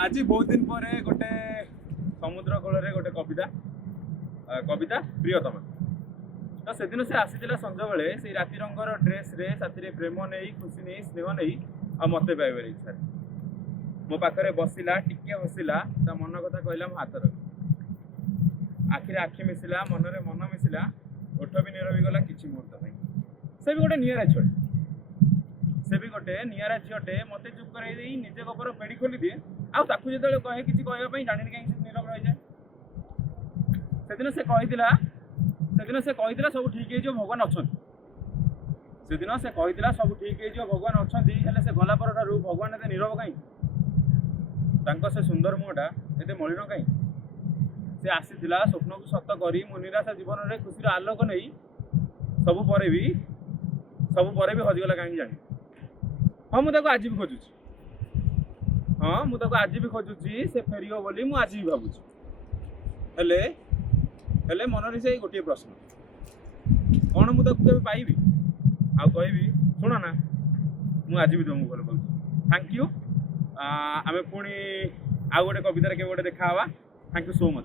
आज बहुत दिन पर गोटे समुद्र कूल गोटे कविता कविता प्रियतमा तो से दिन से आसी संज बेले से राति रंगर ड्रेस रे साथी प्रेम नहीं खुशी नहीं स्नेह नहीं आ मत पाइबार इच्छा मो पाखे बसला टिके हसिला ता मन कथा कहला मो हाथ रखी आखिरे आखि मिशिला मन रे मन मिशिला ओठ भी नीरवी गला किछि मुहूर्त से भी गोटे निरा छुआ से भी गोटे निरा झीटे मत चुप कर निजे गपर पेड़ी खोली दिए आखु जो कहे कि कहवाई जानी कहीं नीरव रही जाए से कही सब ठीक है भगवान अच्छा से कही सब ठीक है भगवान अच्छा से गला पर भगवान एत नीरव कहीं से सुंदर मुहटा एत मलिन कहीं से आसीला स्वप्न को सत कर मो निराशा जीवन में खुशी आलोक नहीं सब पर भी हजिगला कहीं जानी हाँ मुझे आज भी खोजुची हाँ मुझे आज भी खोजुची से फेर बोली मुझे आज भी भावुची हेले मन से गोटे प्रश्न कौन मुझे के पाइबी आ कहि शुण ना मुझे आज भी तुमको भल बोल थैंक यू आम पुणी आउ गोटे कवितार के गोटे देखा थैंक यू सो मच।